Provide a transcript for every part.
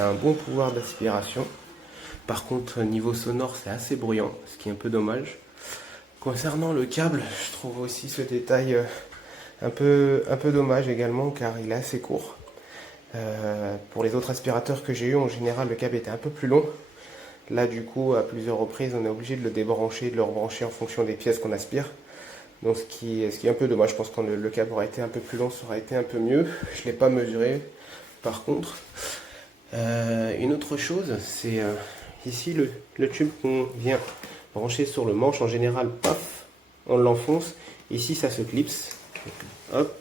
a un bon pouvoir d'aspiration. Par contre, niveau sonore, c'est assez bruyant, ce qui est un peu dommage. Concernant le câble, je trouve aussi ce détail un peu dommage également, car il est assez court. Pour les autres aspirateurs que j'ai eu, en général, le câble était un peu plus long. Là, du coup, à plusieurs reprises, on est obligé de le débrancher, de le rebrancher en fonction des pièces qu'on aspire. Donc, ce qui est un peu dommage. Je pense que le câble aurait été un peu plus long, ça aurait été un peu mieux. Je ne l'ai pas mesuré. Par contre, une autre chose, c'est ici le tube qu'on vient brancher sur le manche. En général, paf, on l'enfonce. Ici, ça se clipse. Hop,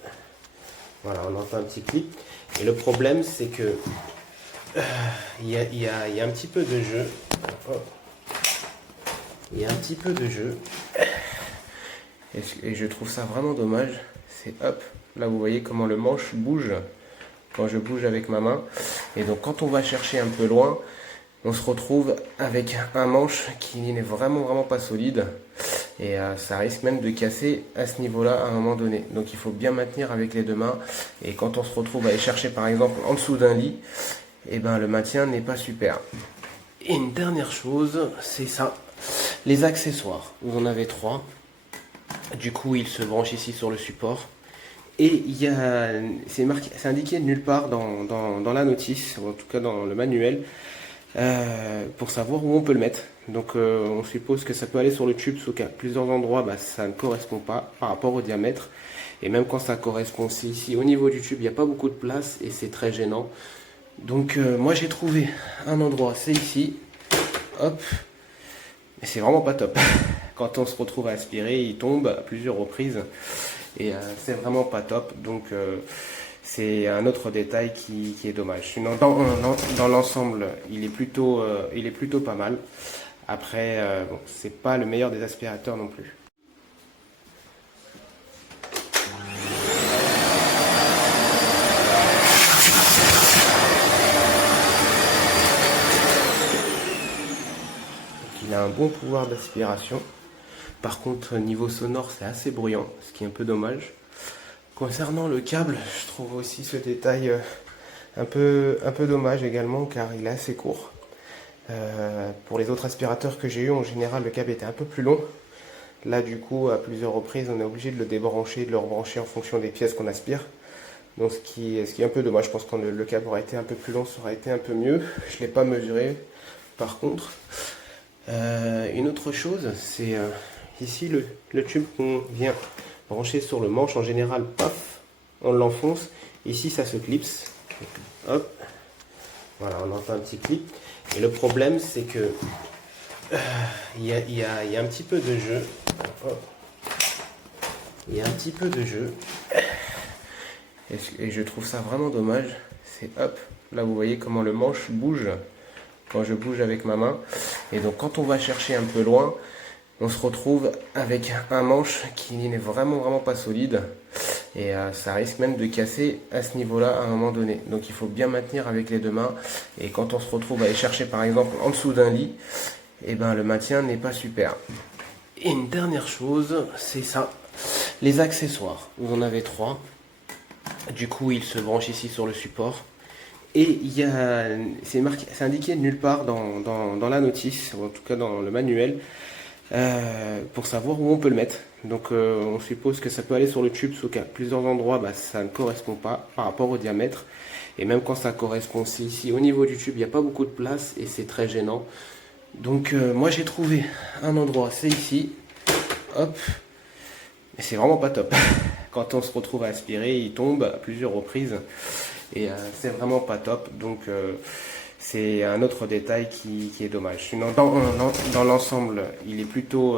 voilà, on entend un petit clip. Et le problème, c'est que il y a un petit peu de jeu. Il y a un petit peu de jeu. Et je trouve ça vraiment dommage. C'est hop, là vous voyez comment le manche bouge quand je bouge avec ma main. Et donc quand on va chercher un peu loin, on se retrouve avec un manche qui n'est vraiment pas solide. Et ça risque même de casser à ce niveau-là à un moment donné. Donc il faut bien maintenir avec les deux mains. Et quand on se retrouve à aller chercher par exemple en dessous d'un lit, et ben le maintien n'est pas super. Et une dernière chose, c'est ça, les accessoires. Vous en avez 3. Du coup, il se branche ici sur le support. Et c'est indiqué nulle part dans la notice, ou en tout cas dans le manuel, pour savoir où on peut le mettre. Donc on suppose que ça peut aller sur le tube, sauf qu'à plusieurs endroits, ça ne correspond pas par rapport au diamètre. Et même quand ça correspond, c'est ici au niveau du tube, il n'y a pas beaucoup de place et c'est très gênant. Donc moi j'ai trouvé un endroit, c'est ici. Hop. Mais c'est vraiment pas top. Quand on se retrouve à aspirer, il tombe à plusieurs reprises. Et c'est vraiment pas top. Donc c'est un autre détail qui est dommage. Sinon, dans l'ensemble, il est plutôt pas mal. Après, bon, c'est pas le meilleur des aspirateurs non plus. Il a un bon pouvoir d'aspiration. Par contre, niveau sonore, c'est assez bruyant, ce qui est un peu dommage. Concernant le câble, je trouve aussi ce détail un peu dommage également, car il est assez court. Pour les autres aspirateurs que j'ai eu, en général, le câble était un peu plus long. Là, du coup, à plusieurs reprises, on est obligé de le débrancher, de le rebrancher en fonction des pièces qu'on aspire. Donc, ce qui est un peu dommage. Je pense que le câble aurait été un peu plus long, ça aurait été un peu mieux. Je ne l'ai pas mesuré. Par contre, une autre chose, c'est ici le tube qu'on vient brancher sur le manche. En général, paf, on l'enfonce. Ici, ça se clipse. Hop, voilà, on entend un petit clip. Et le problème, c'est que il y a un petit peu de jeu. Il y a un petit peu de jeu. Et je trouve ça vraiment dommage. C'est hop, là vous voyez comment le manche bouge quand je bouge avec ma main. Et donc quand on va chercher un peu loin, on se retrouve avec un manche qui n'est vraiment pas solide. Et ça risque même de casser à ce niveau-là à un moment donné. Donc il faut bien maintenir avec les deux mains. Et quand on se retrouve à aller chercher par exemple en dessous d'un lit, et ben le maintien n'est pas super. Et une dernière chose, c'est ça, les accessoires. Vous en avez 3. Du coup, il se branche ici sur le support. Et c'est indiqué nulle part dans la notice, ou en tout cas dans le manuel, pour savoir où on peut le mettre. Donc on suppose que ça peut aller sur le tube, sauf qu'à plusieurs endroits, ça ne correspond pas par rapport au diamètre. Et même quand ça correspond, c'est ici au niveau du tube, il n'y a pas beaucoup de place et c'est très gênant. Donc moi j'ai trouvé un endroit, c'est ici. Hop. Mais c'est vraiment pas top. Quand on se retrouve à aspirer, il tombe à plusieurs reprises. Et c'est vraiment pas top. Donc c'est un autre détail qui est dommage. Sinon, dans l'ensemble, il est plutôt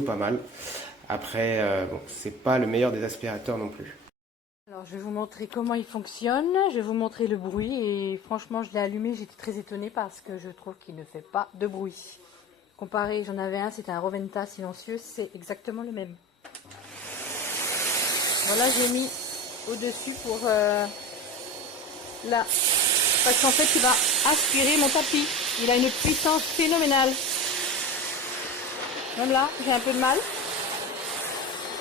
pas mal. Après, bon, c'est pas le meilleur des aspirateurs non plus. Alors je vais vous montrer comment il fonctionne, je vais vous montrer le bruit et franchement je l'ai allumé, j'étais très étonnée parce que je trouve qu'il ne fait pas de bruit. Comparé, j'en avais un, c'était un Roventa silencieux, c'est exactement le même. Voilà, j'ai mis au-dessus pour là, parce qu'en fait il va aspirer mon tapis, il a une puissance phénoménale. Même là, j'ai un peu de mal.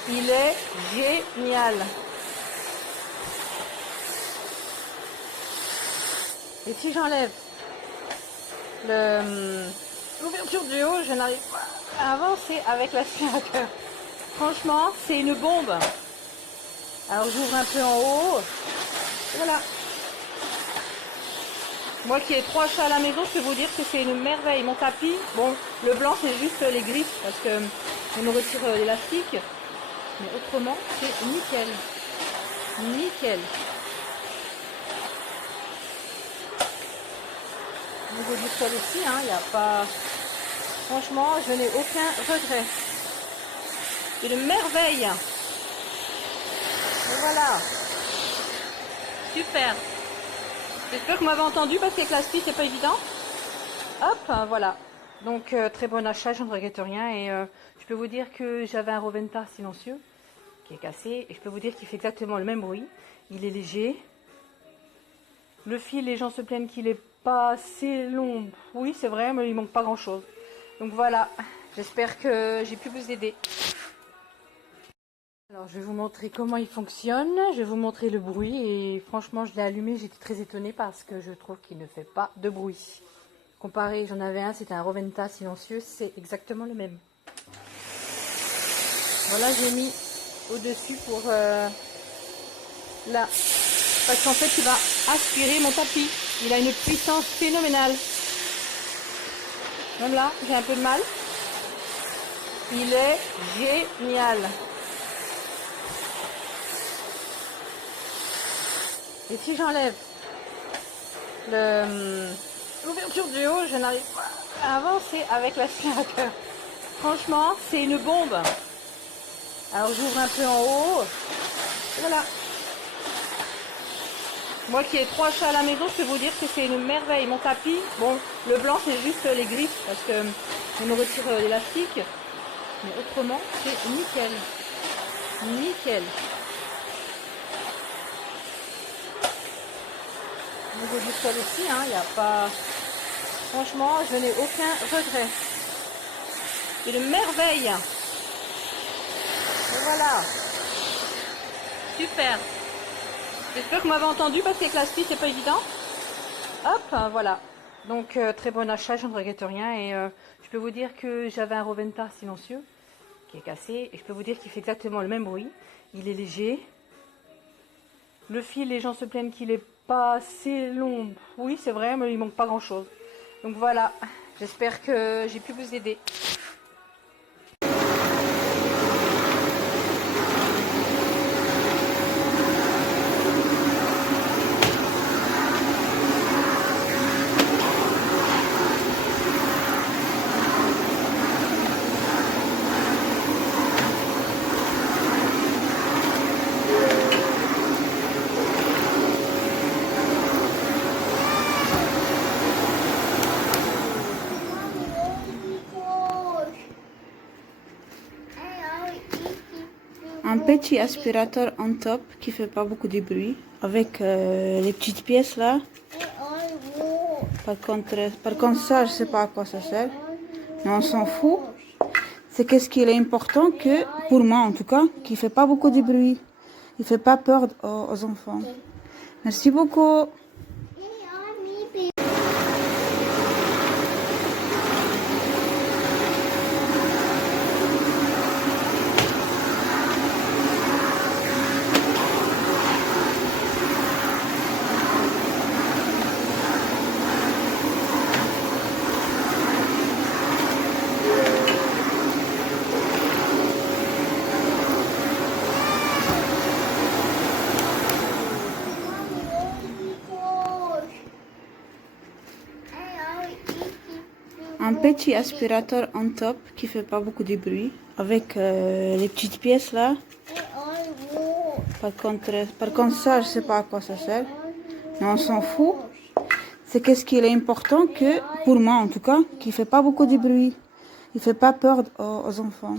Il est génial. Et si j'enlève l'ouverture du haut, je n'arrive pas à avancer avec l'aspirateur. Franchement, c'est une bombe. Alors j'ouvre un peu en haut. Voilà. Moi qui ai 3 chats à la maison, je peux vous dire que c'est une merveille. Mon tapis, bon, le blanc c'est juste les griffes parce que on me retire l'élastique. Mais autrement, c'est nickel. Nickel. Au niveau du sol aussi, il n'y a pas... Franchement, je n'ai aucun regret. Une merveille. Et voilà. Super. J'espère que vous m'avez entendu parce qu'avec l'aspi, c'est pas évident. Hop, voilà. Donc, très bon achat, je ne regrette rien. Et je peux vous dire que j'avais un Roventa silencieux qui est cassé. Et je peux vous dire qu'il fait exactement le même bruit. Il est léger. Le fil, les gens se plaignent qu'il est pas assez long. Oui, c'est vrai, mais il manque pas grand-chose. Donc voilà, j'espère que j'ai pu vous aider. Alors, je vais vous montrer comment il fonctionne. Je vais vous montrer le bruit. Et franchement, je l'ai allumé. J'étais très étonnée parce que je trouve qu'il ne fait pas de bruit. Comparé, j'en avais un, c'était un Roventa silencieux. C'est exactement le même. Voilà, j'ai mis au-dessus pour là. Parce qu'en fait, il va aspirer mon tapis. Il a une puissance phénoménale. Même là, j'ai un peu de mal. Il est génial. Et si j'enlève l'ouverture du haut, je n'arrive pas à avancer avec l'aspirateur. Franchement, c'est une bombe. Alors j'ouvre un peu en haut. Voilà. Moi qui ai 3 chats à la maison, je peux vous dire que c'est une merveille. Mon tapis, bon, le blanc c'est juste les griffes parce que on me retire l'élastique. Mais autrement, c'est nickel. Nickel. Au niveau du sol aussi, il n'y a pas... Franchement, je n'ai aucun regret. Une merveille. Et voilà. Super. J'espère que vous m'avez entendu parce qu'avec l'aspi, c'est pas évident. Hop, voilà. Donc, très bon achat, je ne regrette rien. Et je peux vous dire que j'avais un Roventa silencieux qui est cassé. Et je peux vous dire qu'il fait exactement le même bruit. Il est léger. Le fil, les gens se plaignent qu'il est pas assez long. Oui, c'est vrai, mais il manque pas grand-chose. Donc voilà, j'espère que j'ai pu vous aider. Un petit aspirateur en top qui fait pas beaucoup de bruit avec les petites pièces là. Par contre ça je sais pas à quoi ça sert, mais on s'en fout. C'est qu'est-ce qu'il est important que, pour moi en tout cas, qui fait pas beaucoup de bruit. Il fait pas peur aux enfants. Merci beaucoup. Un petit aspirateur en top qui fait pas beaucoup de bruit avec les petites pièces là. Par contre ça je sais pas à quoi ça sert, mais on s'en fout. C'est qu'est-ce qu'il est important que, pour moi en tout cas, qui fait pas beaucoup de bruit. Il fait pas peur aux enfants.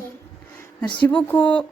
Merci beaucoup.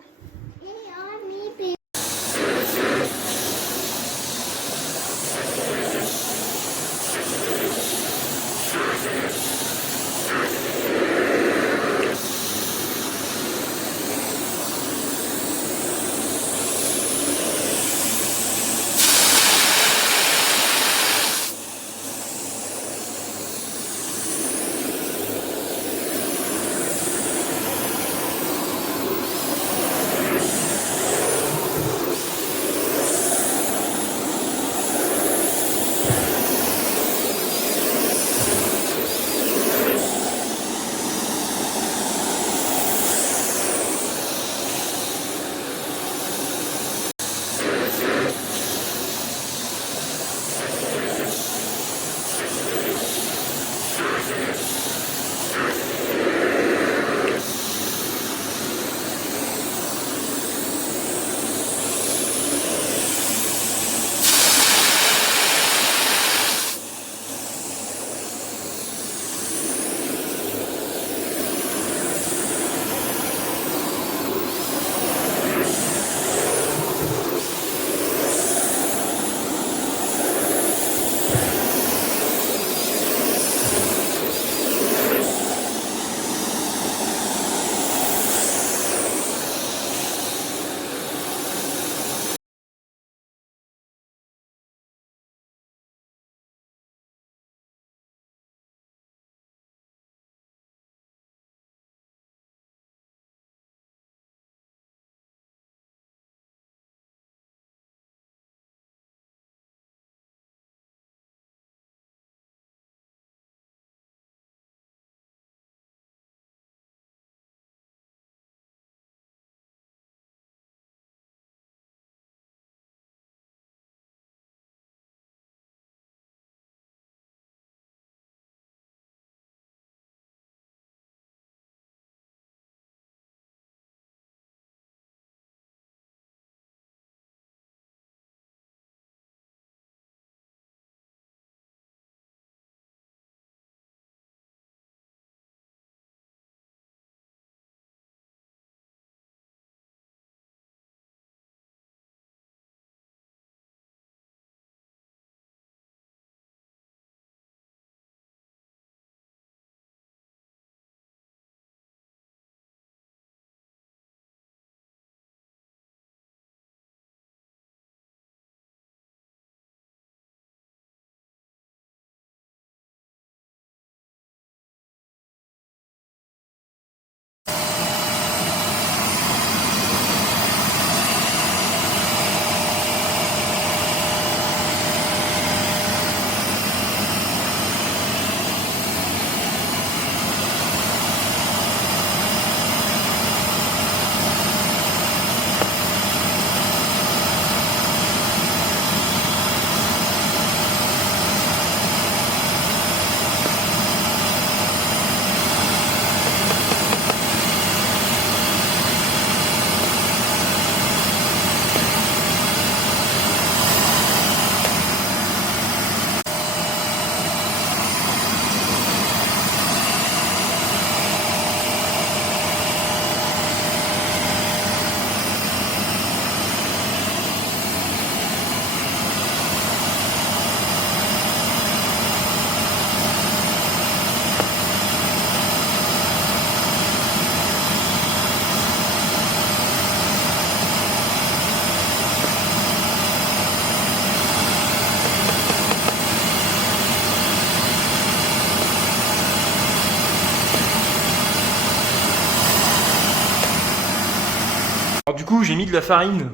Alors du coup j'ai mis de la farine.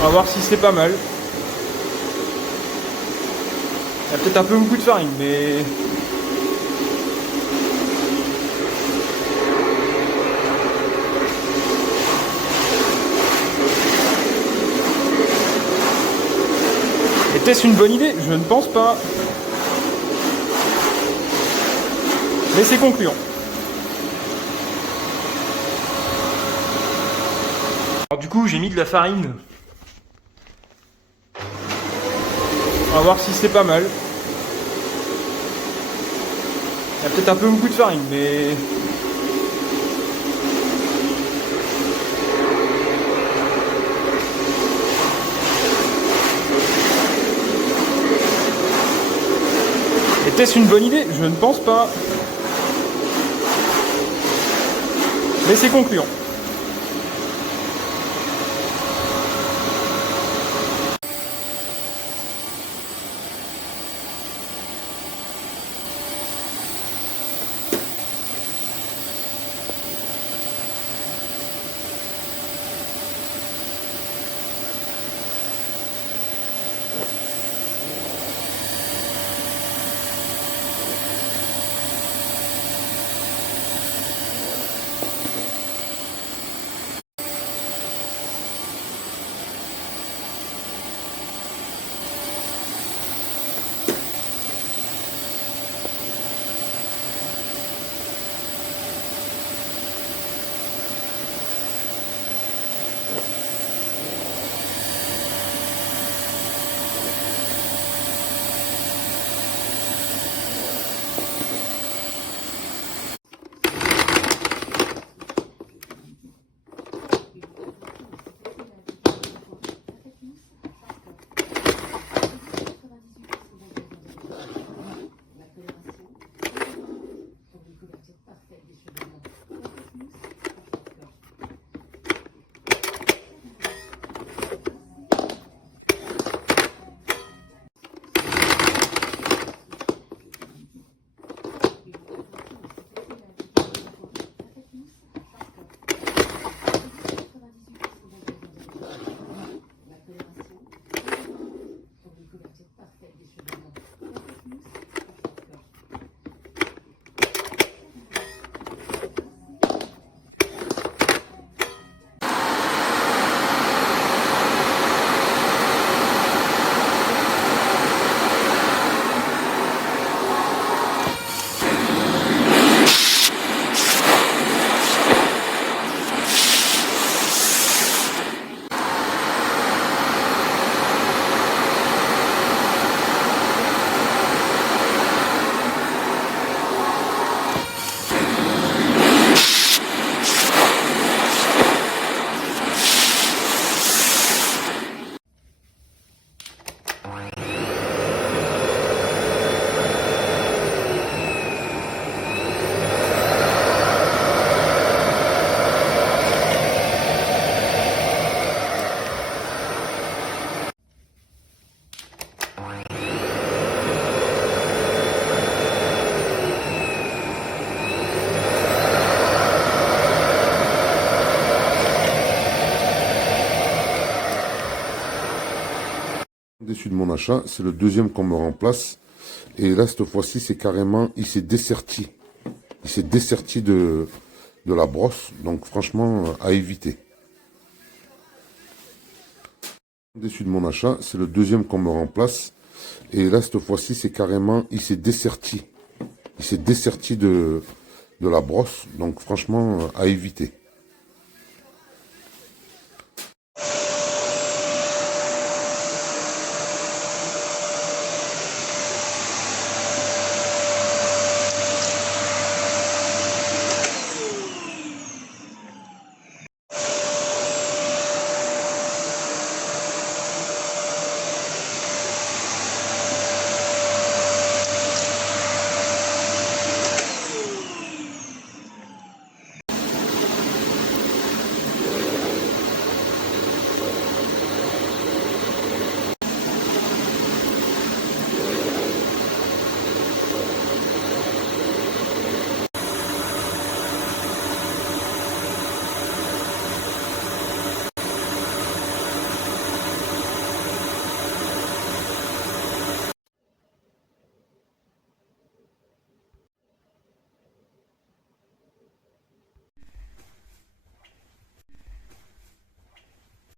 On va voir si c'est pas mal. Il y a peut-être un peu beaucoup de farine, mais... Était-ce une bonne idée? Je ne pense pas. Mais c'est concluant. Alors du coup j'ai mis de la farine. On va voir si c'est pas mal. Il y a peut-être un peu beaucoup de farine, mais... Était-ce une bonne idée? Je ne pense pas. Mais c'est concluant. Déçu de mon achat, c'est le deuxième qu'on me remplace. Et là, cette fois-ci, c'est carrément, il s'est desserti. Il s'est desserti de la brosse. Donc franchement, à éviter. Déçu de mon achat, c'est le deuxième qu'on me remplace. Et là, cette fois-ci, c'est carrément, il s'est desserti. Il s'est desserti de la brosse. Donc franchement, à éviter.